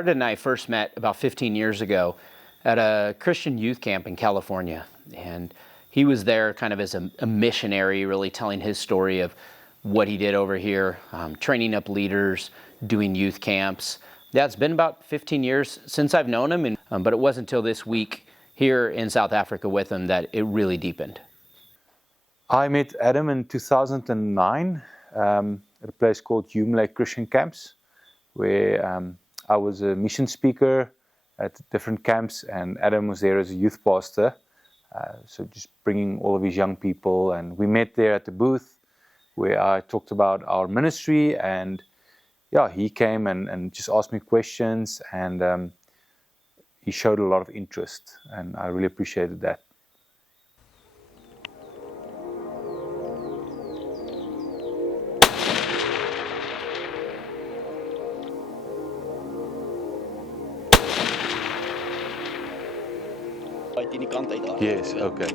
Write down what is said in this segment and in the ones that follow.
Gerard and I first met about 15 years ago at a Christian youth camp in California. And he was there kind of as a missionary, really telling his story of what he did over here, training up leaders, doing youth camps. Yeah, it's been about 15 years since I've known him, but it wasn't until this week here in South Africa with him that it really deepened. I met Adam in 2009 at a place called Hume Lake Christian Camps, where I was a mission speaker at different camps, and Adam was there as a youth pastor, so just bringing all of his young people. And we met there at the booth where I talked about our ministry, and yeah, he came and just asked me questions, and he showed a lot of interest, and I really appreciated that. Uit in die kant uit daar. Yes, okay.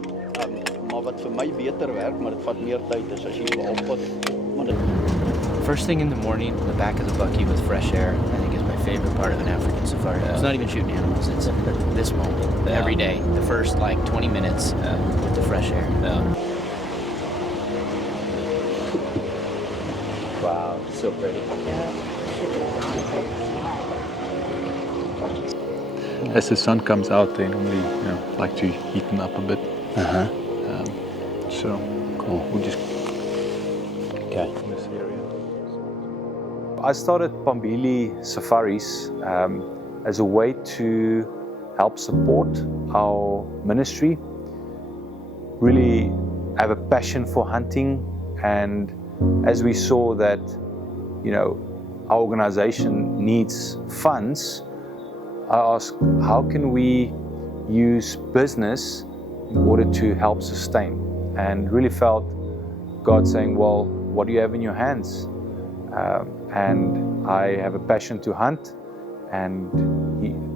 Maar wat vir my beter werk, maar dit vat meer tyd is as jy opvat. First thing in the morning, the back of the bucky with fresh air, I think is my favorite part of an African safari. It's not even shooting animals, it's this moment, every day. The first like 20 minutes with the fresh air. Wow, so pretty. As the sun comes out, they normally like to heaten up a bit. So Cool. we'll just Okay. in this area. I started Phambili Safaris as a way to help support our ministry, really have a passion for hunting, and as we saw that, our organization needs funds, I asked, how can we use business in order to help sustain? And really felt God saying, well, what do you have in your hands? And I have a passion to hunt, and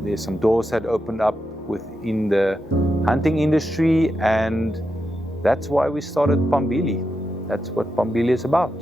there's some doors that opened up within the hunting industry, and that's why we started Phambili. That's what Phambili is about.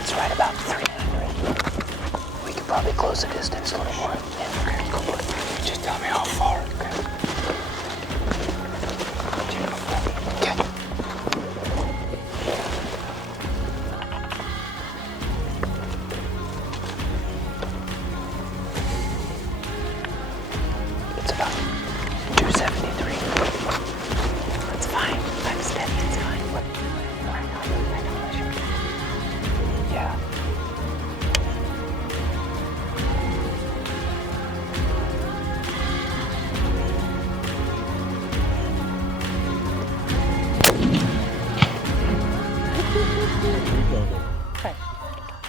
It's right about 300. We could probably close the distance a little more. Yeah, okay, cool. Just tell me how far. Okay. It's about 273. It's fine. I'm steady. It's fine. Yeah.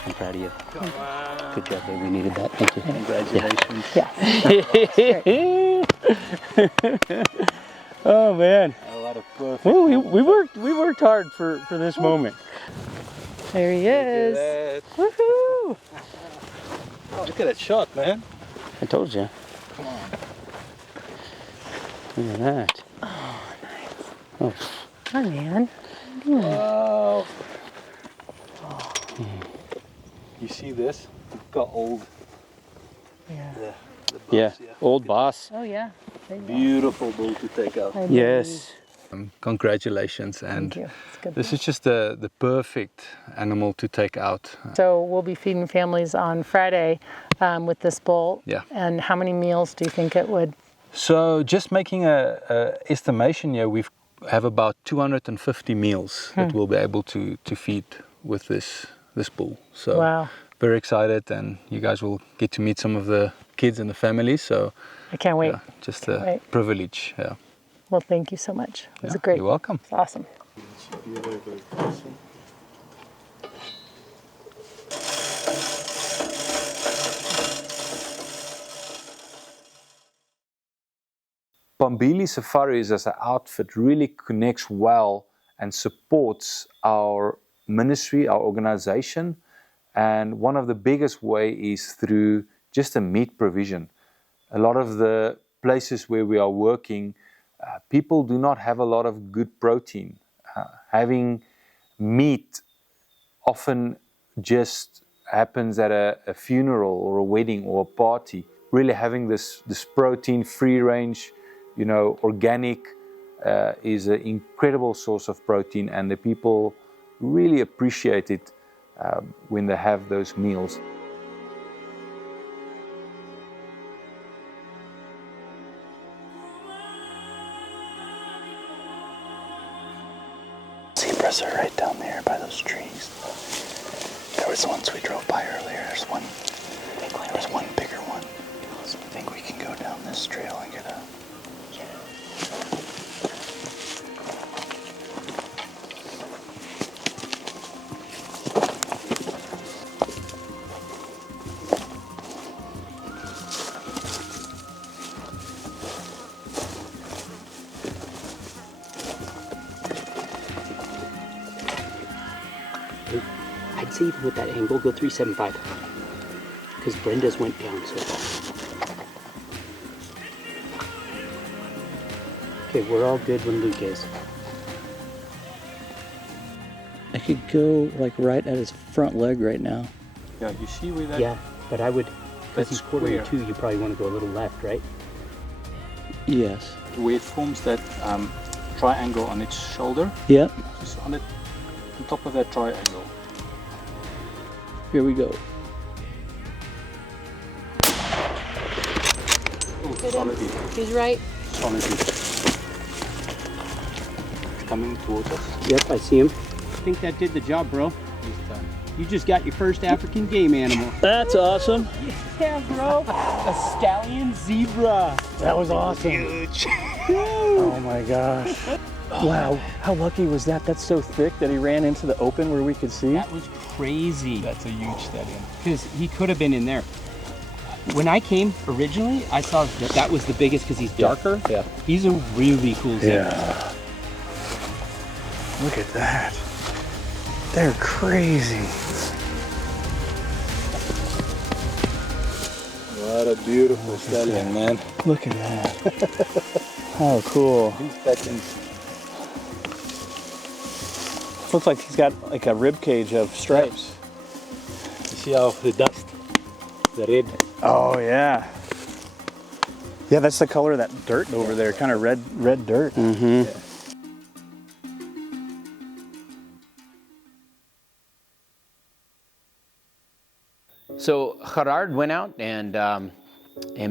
I'm proud of you. Good job, babe. We needed that. Thank you. Congratulations. Yeah. Oh man. A lot of perfect. Well, we worked hard for this moment. There he is. Woohoo! Look at that shot, man. I told you. Come on. Look at that. Oh, nice. Oh. Come on, man. Oh. Oh, see this? Got old. Yeah. The Yeah. bus, Old boss. Oh yeah. There you go. Beautiful bull to take out. I Yes. Congratulations, and Thank you. It's good. this is just the perfect animal to take out. So we'll be feeding families on Friday with this bull. Yeah. And how many meals do you think it would? So just making a estimation here, we have about 250 meals that we'll be able to feed with this bull. So Wow. very excited, and you guys will get to meet some of the kids and the families. So I can't wait. yeah, just a wait. privilege. Yeah. Well, thank you so much. It was Yeah, great. you're welcome. It's awesome. Phambili Safaris as an outfit really connects well and supports our ministry, our organization. And one of the biggest way is through just a meat provision. A lot of the places where we are working, people do not have a lot of good protein. Having meat often just happens at a funeral or a wedding or a party. Really having this protein, free range, organic is an incredible source of protein, and the people really appreciate it when they have those meals. Zebras are right down there by those trees. There was ones we drove by earlier. There was one bigger one. I think we can go down this trail and get a... I'd say even with that angle, go 375. Because Brenda's went down so far. Okay, we're all good when Luke is. I could go like right at his front leg right now. Yeah, you see where that... Yeah, but I would, because That's he's quartering square. two, you probably want to go a little left, right? Yes. Where it forms that triangle on its shoulder, Yep. just on top of that triangle. Here we go. Oh, solidly. He's right. Solidly. It's coming towards us. Yep, I see him. I think that did the job, bro. He's done. You just got your first African game animal. That's awesome. Yeah, bro. A stallion zebra. That was awesome. Huge. Oh my gosh. Wow, how lucky was that? That's so thick that he ran into the open where we could see. That was crazy. That's a huge stallion. Because he could have been in there. When I came originally, I saw that was the biggest because he's darker. Yeah. He's a really cool zebra. Yeah. Look at that. They're crazy. What a beautiful stallion, man. Look at that. How cool. These patterns. Looks like he's got like a rib cage of stripes. You see how the dust, the red. Oh yeah. Yeah, that's the color of that dirt over there, kind of red dirt. Mm-hmm. So Gerard went out and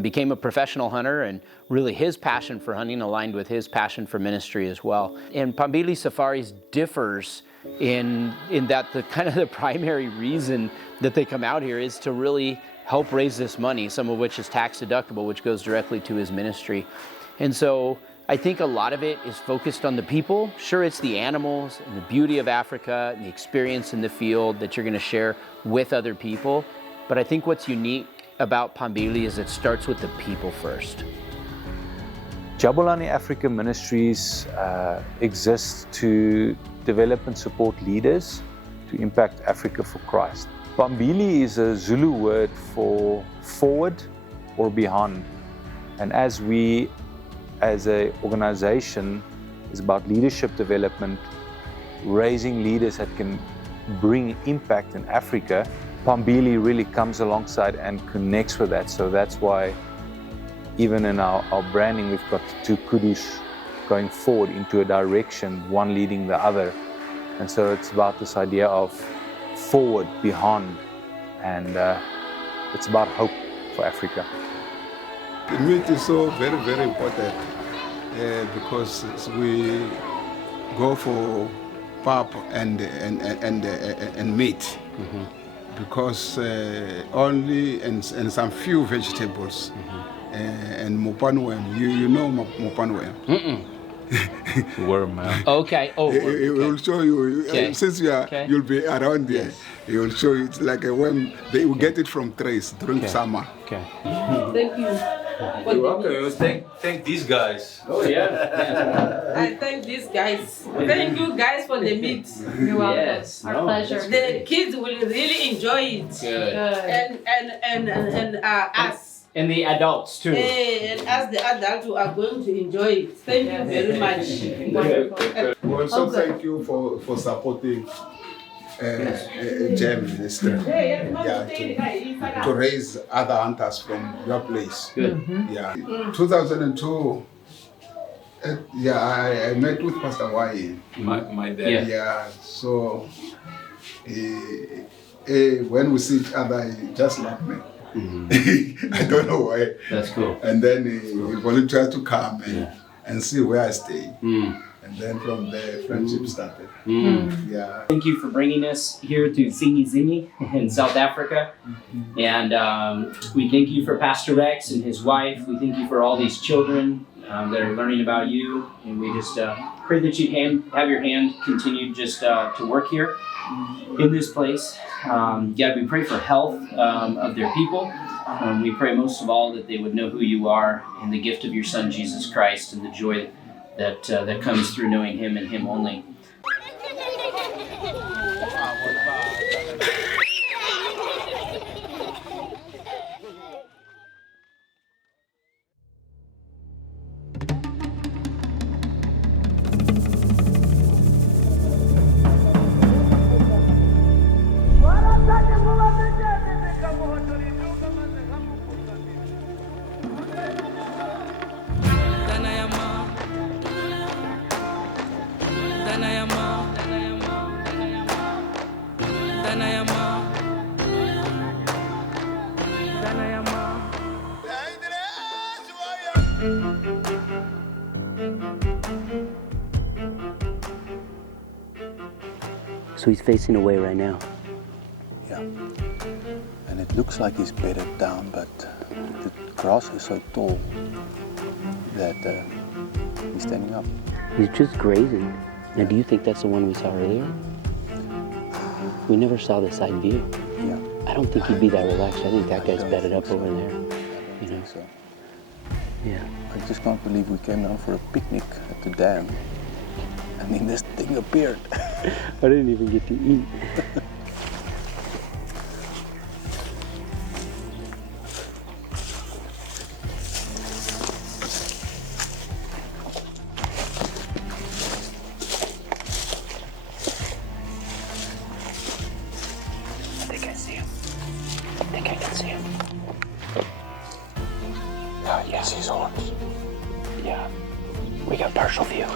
became a professional hunter, and really his passion for hunting aligned with his passion for ministry as well. And Phambili Safaris differs in that the kind of the primary reason that they come out here is to really help raise this money, some of which is tax deductible, which goes directly to his ministry. And so I think a lot of it is focused on the people. Sure, it's the animals and the beauty of Africa and the experience in the field that you're going to share with other people. But I think what's unique about Phambili is it starts with the people first. Jabulani Africa Ministries exists to develop and support leaders to impact Africa for Christ. Phambili is a Zulu word for forward or behind. And as we, as an organization, is about leadership development, raising leaders that can bring impact in Africa, Phambili really comes alongside and connects with that. So that's why even in our branding, we've got two kudus going forward into a direction, one leading the other. And so it's about this idea of forward, beyond, and it's about hope for Africa. The meat is so very, very important because we go for pap and meat. Mm-hmm. Because only and some few vegetables and mopanwem. You know mopanwem. Worm, man. Okay. Oh, It will show you Okay. since you'll be around there. Yes. It will show you. It's like a worm. They will get it from trees during summer. Okay. Thank you. You're welcome. Thank these guys. Oh yeah. I thank these guys. Thank you guys for the meat. You're welcome. Yes, Our no, pleasure. The kids will really enjoy it. Good. And us. And the adults too. And as the adults who are going to enjoy it. Thank you very much. Wonderful. We also Okay. thank you for supporting Gem Minister. Yeah, to raise other hunters from your place. Good. Yeah. 2002. I met with Pastor Y. My dad. Yeah. So when we see each other, he just like me. I don't know why. That's cool. And then he volunteered to come and see where I stay. And then from there, friendship started. Yeah. Thank you for bringing us here to Zingi Zingi in South Africa. And we thank you for Pastor Rex and his wife. We thank you for all these children that are learning about you. And we just pray that you have your hand continue just to work here in this place. God, we pray for health of their people. We pray most of all that they would know who you are and the gift of your Son, Jesus Christ, and the joy that comes through knowing him and him only. So he's facing away right now. Yeah. And it looks like he's bedded down, but the grass is so tall that he's standing up. He's just grazing. Now, do you think that's the one we saw earlier? We never saw the side view. Yeah. I don't think he'd be that relaxed. I think that guy's bedded up over there. I think so. Yeah. I just can't believe we came down for a picnic at the dam. And then this thing appeared. I didn't even get to eat. I think I see him. I think I can see him. Yeah, I can see his horns. Yeah. We got partial view.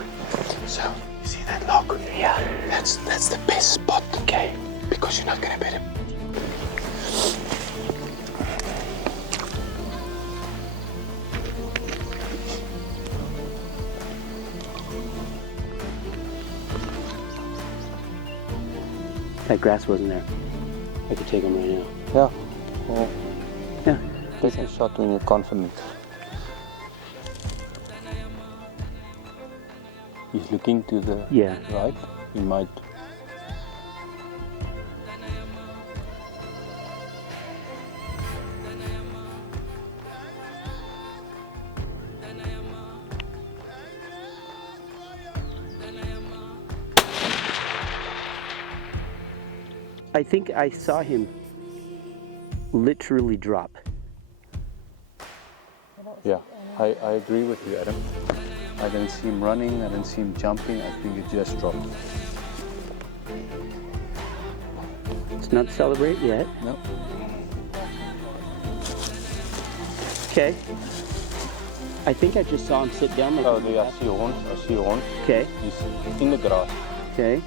So, you see that log? Yeah. That's the best spot. Okay. Because you're not gonna bet him. That grass wasn't there. I could take him right now. Yeah. Well, Yeah. take a shot when you're confident. He's looking to the Yeah. right. He might. I think I saw him literally drop. Yeah, I agree with you, Adam. I didn't see him running, I didn't see him jumping, I think it just dropped. Let's not celebrate yet. No. Okay. I think I just saw him sit down like Oh, there, I see a horn. I see a horn. Okay. He's in the grass. Okay.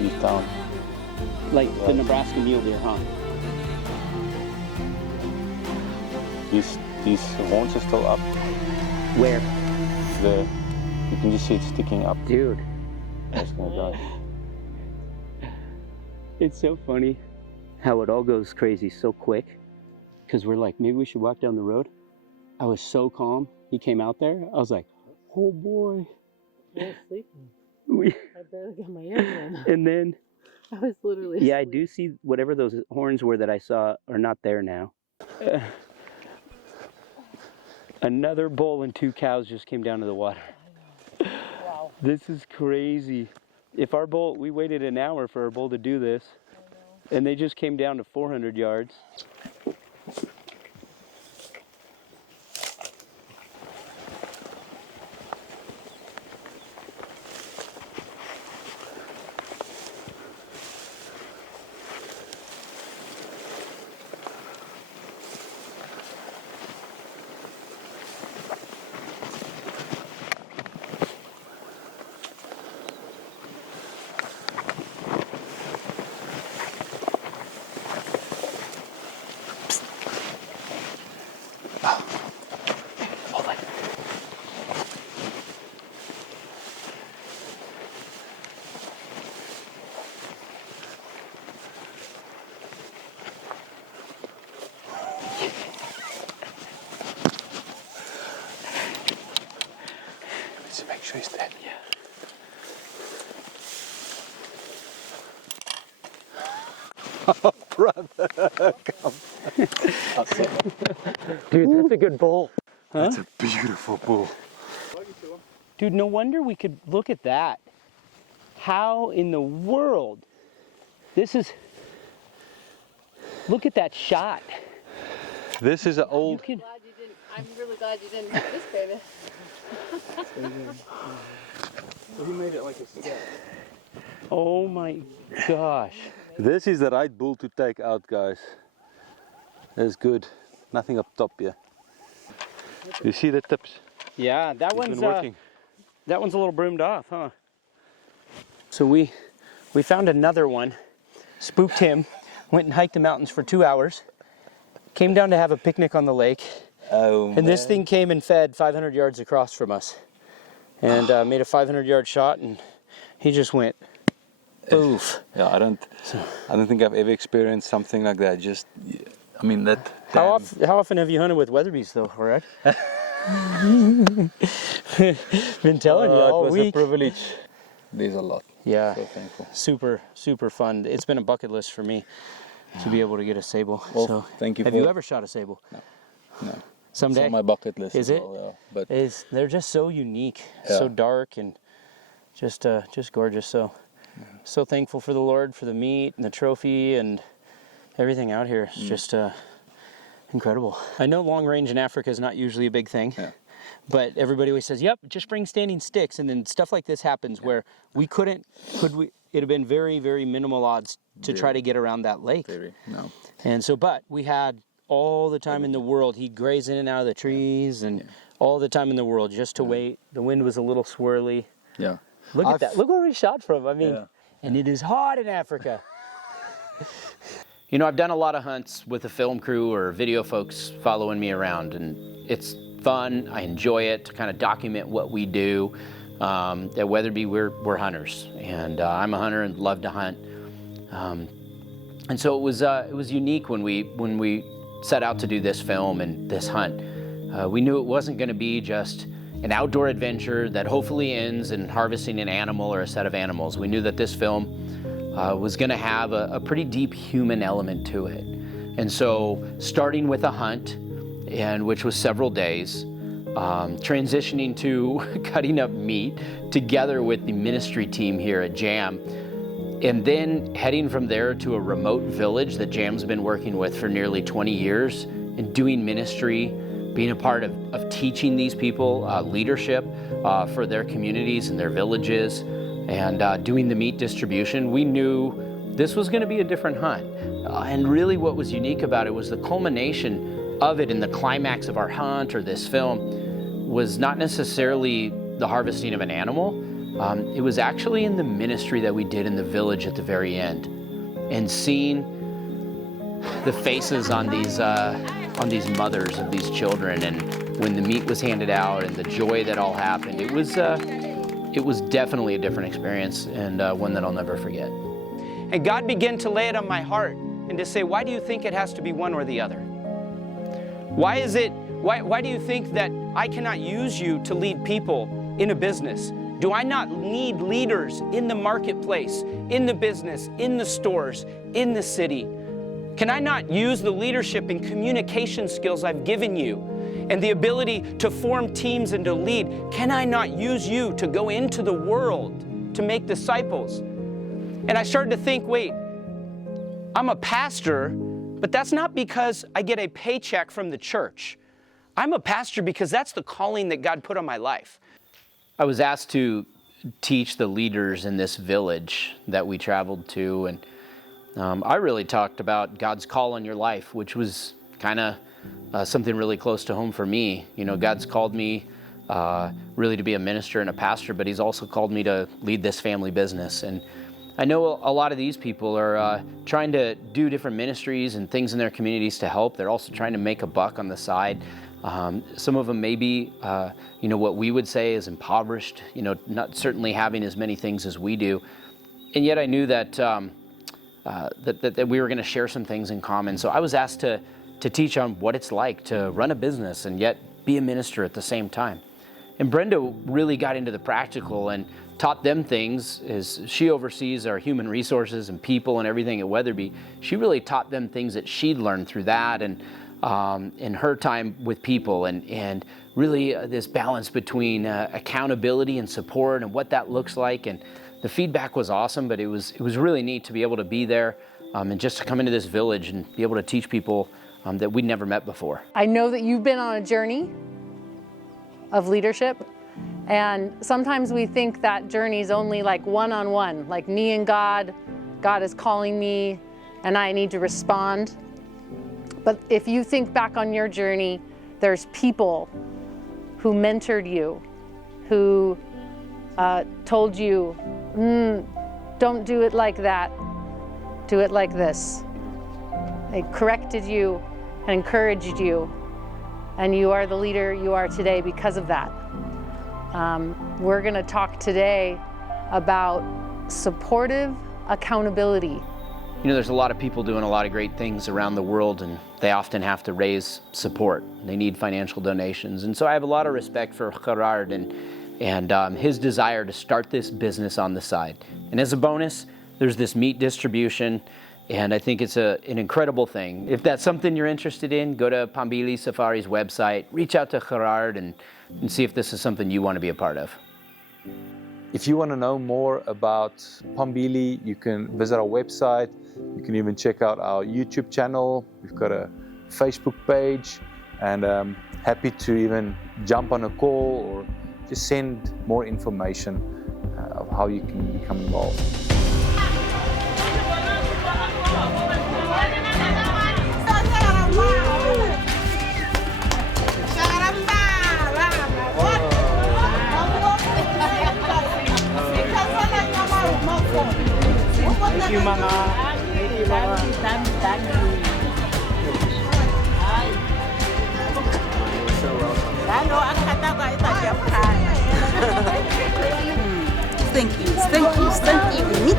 He's down. Like the Nebraska mule deer, huh? These horns are still up. Where? You can just see it sticking up. Dude. That's gonna die. It's so funny how it all goes crazy so quick. Because we're like, maybe we should walk down the road. I was so calm. He came out there. I was like, oh boy. I was sleeping. We, I barely got my ears in. and then, I was literally yeah, I asleep. do see whatever those horns were that I saw are not there now. Another bull and 2 cows just came down to the water. Wow. This is crazy. If our bull, we waited an hour for our bull to do this, and they just came down to 400 yards. Make sure he's dead. Yeah. Oh, brother, come. Dude, that's a good bull. Huh? That's a beautiful bull. Dude, no wonder we could look at that. How in the world? This is, look at that shot. This is an old. I'm really glad you didn't hit this baby. He made it like a step. Oh my gosh. This is the right bull to take out, guys. That's good. Nothing up top here. You see the tips? Yeah, that It's one's been working. that one's a little broomed off, huh? So we found another one, spooked him, went and hiked the mountains for 2 hours, came down to have a picnic on the lake, Oh, and this thing came and fed 500 yards across from us, and made a 500-yard shot, and he just went boof. Yeah, I don't think I've ever experienced something like that. Just, I mean that. How often have you hunted with Weatherby's though, Rod? Been telling you all it was week. a privilege. There's a lot. Yeah, So thankful. super fun. It's been a bucket list for me to be able to get a sable. Well, so thank you. Have you ever shot a sable? No. Someday. It's on my bucket list. Is as it? well, yeah. But They're just so unique, Yeah. so dark, and just gorgeous. So thankful for the Lord for the meat and the trophy and everything out here. It's just incredible. I know long range in Africa is not usually a big thing. Yeah. But everybody always says, yep, just bring standing sticks. And then stuff like this happens where we it'd have been very, very minimal odds to try to get around that lake. no. And so, but we had all the time in the world. He'd graze in and out of the trees and all the time in the world just to wait. The wind was a little swirly. Yeah. Look at that. Look where we shot from. I mean, and it is hot in Africa. You know, I've done a lot of hunts with a film crew or video folks following me around, and it's fun. I enjoy it to kind of document what we do. At Weatherby, we're hunters, and I'm a hunter and love to hunt. And so it was unique when we set out to do this film and this hunt. We knew it wasn't going to be just an outdoor adventure that hopefully ends in harvesting an animal or a set of animals. We knew that this film was going to have a pretty deep human element to it. And so starting with a hunt, and which was several days, transitioning to cutting up meat together with the ministry team here at JAM, and then heading from there to a remote village that JAM's been working with for nearly 20 years and doing ministry, being a part of teaching these people leadership for their communities and their villages, and doing the meat distribution, we knew this was going to be a different hunt. And really what was unique about it was the culmination of it, in the climax of our hunt or this film, was not necessarily the harvesting of an animal. It was actually in the ministry that we did in the village at the very end, and seeing the faces on these mothers of these children, and when the meat was handed out and the joy that all happened, it was definitely a different experience, and one that I'll never forget. And God began to lay it on my heart and to say, why do you think it has to be one or the other? Why do you think that I cannot use you to lead people in a business? Do I not need leaders in the marketplace, in the business, in the stores, in the city? Can I not use the leadership and communication skills I've given you and the ability to form teams and to lead? Can I not use you to go into the world to make disciples? And I started to think, wait, I'm a pastor, but that's not because I get a paycheck from the church. I'm a pastor because that's the calling that God put on my life. I was asked to teach the leaders in this village that we traveled to, and I really talked about God's call on your life, which was kind of something really close to home for me. You know, God's called me really to be a minister and a pastor, but He's also called me to lead this family business. And I know a lot of these people are trying to do different ministries and things in their communities to help. They're also trying to make a buck on the side. Some of them may be, what we would say is impoverished, not certainly having as many things as we do. And yet I knew that that we were going to share some things in common. So I was asked to teach on what it's like to run a business and yet be a minister at the same time. And Brenda really got into the practical and taught them things. As she oversees our human resources and people and everything at Weatherby, she really taught them things that she'd learned through that and in her time with people, and really this balance between accountability and support and what that looks like. And the feedback was awesome, but it was really neat to be able to be there and just to come into this village and be able to teach people that we'd never met before. I know that you've been on a journey of leadership, and sometimes we think that journey is only like one-on-one, like me and God is calling me and I need to respond. But if you think back on your journey, there's people who mentored you, who told you, don't do it like that, do it like this. They corrected you and encouraged you, and you are the leader you are today because of that. We're going to talk today about supportive accountability. There's a lot of people doing a lot of great things around the world, and they often have to raise support. They need financial donations. And so I have a lot of respect for Gerard and his desire to start this business on the side. And as a bonus, there's this meat distribution, and I think it's an incredible thing. If that's something you're interested in, go to Phambili Safaris website, reach out to Gerard and see if this is something you want to be a part of. If you want to know more about Phambili, you can visit our website. You can even check out our YouTube channel. We've got a Facebook page, and happy to even jump on a call or just send more information of how you can become involved. Thank you, Mama. Thank you, Mama. Thank you. Meat.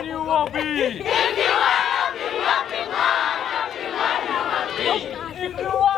what you will be. If you want to be what you want to be what you will be. If you want